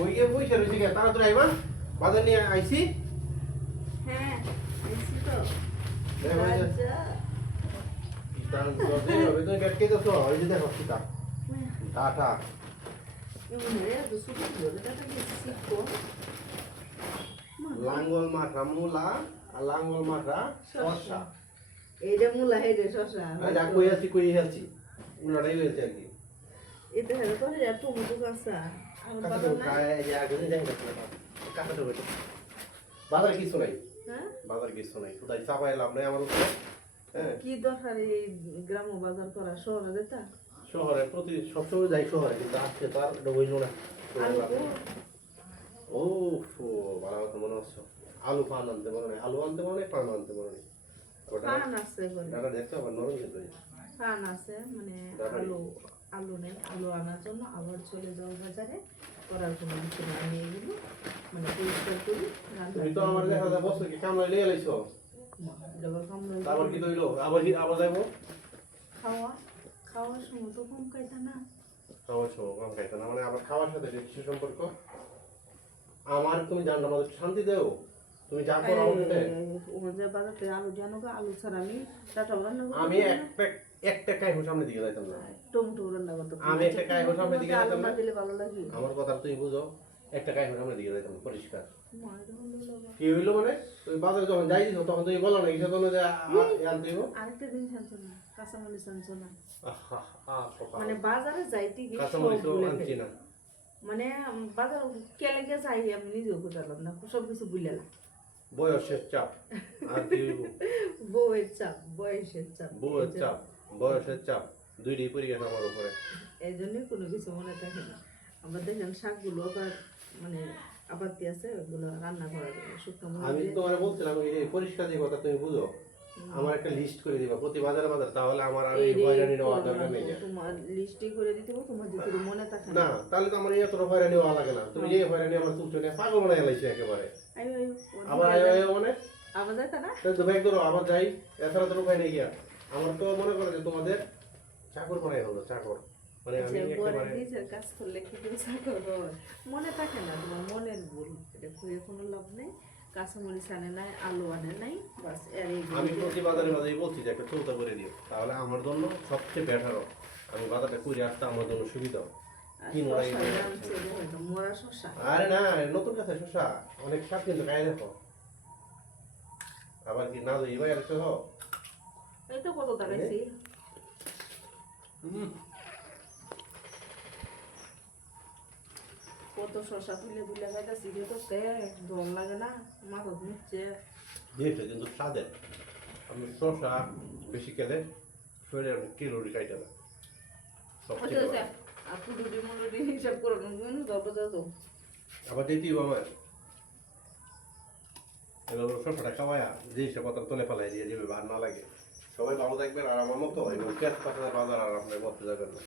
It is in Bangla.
কই গিয়ে পয়সা রয়েছে কে তাড়াতাড়ি আইবা। বাজার নিয়ে আইছি। হ্যাঁ আইছি তো। দেখো এই যে, আচ্ছা হবে তুমি গেট কে দাও ওই যে দেখো কিটা ডাটা। এমন রে তো সুযোগ দিও এটা তো শিখব। লাঙ্গল মাঠা মূলা আর লাঙ্গল মাঠা শসা। এইটা মূলা আর যা কই আছি কই আছি উনাটাই হয়েছে আর কি। এটা কাঁচা আর না বাজার কিছু নাই। হ্যাঁ? বাজার কিছু নাই। কোথায় চাপাই লাভ নাই আমার হ্যাঁ। কি দরকার এই গ্রাম বাজার করা? শহরে যেটা? শহরে প্রতি সবসময় যাই শহরে কিন্তু আজকে তো আর এটা না। আলু ও ফো ভালো কথা মনে হচ্ছে আলু পান আনতে মনে নেই। আলু আনতে মনে নেই পান আনতে মনে নেই। আছে ডাটা দেখতে আবার নরম ফান আছে মানে আলু। আলু নেই আলু আনার জন্য আবার চলে যাও বাজারে। করার কোনো কিছু না আমি এগুলো মানে পরিষ্কার করি তুমি তো আমার দেখা যায় বছর কি কামলা লাইছো তারপর কি তৈলো আবার কি- আবার যাইবো? খাওয়া খাওয়ার সময় তো কম খাইতা না। খাওয়ার সময় কম খাইতো না মানে আবার খাওয়ার সাথে সম্পর্ক। আমার তুমি জানো আমাদের শান্তি দেও? তুমি আমার সাথে ওর যে বাজারে আলু জানো গো, আলু ছাড়া আমি টাটা রান্না করতে আমি এক প্যাক এক টাকায় সামনে দিকে যাইতাম না। টমেটো রান্না করতে। আমি একটা কায়গো সামনে দিকে যেতাম না। না। দিলে ভালো লাগে। আমার কথা তুমি বুঝো একটা কায় সামনে দিকে যাইতাম পরিষ্কার। কি হইল মানে? তুমি বাজারে যখন যাই দিছো তখন তুমি বলো না কিসের জন্য যে আনতে হইবো? আরেকটা জিনিস আনছো না কাঁচামরিচ আনছো না। মানে বাজারে যাইতে গিয়ে ভুলে আনছি না। মানে বাজার কেলে গে যাই আমি নিজেও বুঝালাম না সব কিছু বুঝলাম বয়সের চাপ আর কি বউয়ের চাপ বয়সের চাপ। বউয়ের চাপ বয়সের চাপ দুইটি পড়ে গেছে আমার উপরে। এই জন্যই কোনো কিছু মনে থাকে না। আমরা দেখেন শাকগুলো আবার মানে আবাদি আছে ওগুলো রান্না করার জন্য শুকনো আমি তোমার বলছিলাম এই পরিষ্কার কথা তুমি বুঝো আমার একটা লিস্ট করে দিবা প্রতি বাজারে বাজার তাহলে আমার আর এই হয়রানি নেওয়া দরকার নেই। তোমার লিস্টই করে দিতে হবে, তোমার যদি মনে থাকে না তাহলে তো আমার এতটা হয়রানি হওয়া লাগে না। তুমি এই হয়রানি আমার তুলছো না পাগল মনে এলাইছি একেবারে। আয়ো আয়ো আবার আয়ো আয়ো মানে আবার যাইতা না? তো ব্যাগ ধরো আবার যাই এছাড়া তো উপায় নেই গিয়া। আমার তো মনে করে যে তোমাদের চাকর বানাই হলো চাকর। মানে আমি একেবারে নিজের কাজ করলে কি করে চাকর? মনে থাকে না তোমার মনের ভুল এটা খুঁজে কোনো লাভ নেই। কাঁচামরিচ আনে নাই আলু আনে নাই বাসের আমি প্রতি বাজারে বাজারে বলছি যে একটা চৌতা করে দিও তাহলে আমার জন্য সবচেয়ে বেটার আমি বাজারটা করে আসতে আমার জন্য সুবিধা। আর শসা তো, শসা না নতুন শশা অনেক স্বাদ কিন্তু গায়ে দেখো। আবার কি না দই আরেকটা দাও এই তো কত টাকাইছি কত শসা তুলে তুলে খাইতেছি লাগে না মাথা দিয়েছে কিন্তু স্বাদের আমি শশা বেশি খেলে শরীরে ক্যালোরি খাইতে আচ্ছা দুটি হিসাব তো আবার যেতেই আমার। এবার শশাটা খাওয়ায়া জিনিসটা কথা তোলে ফেলাই দিয়ে না লাগে। সবাই ভালো থাকবেন আর আমার মতো এবং ক্যাশ পাঠানোর বাজার আর আপনার মতো যাবেন না।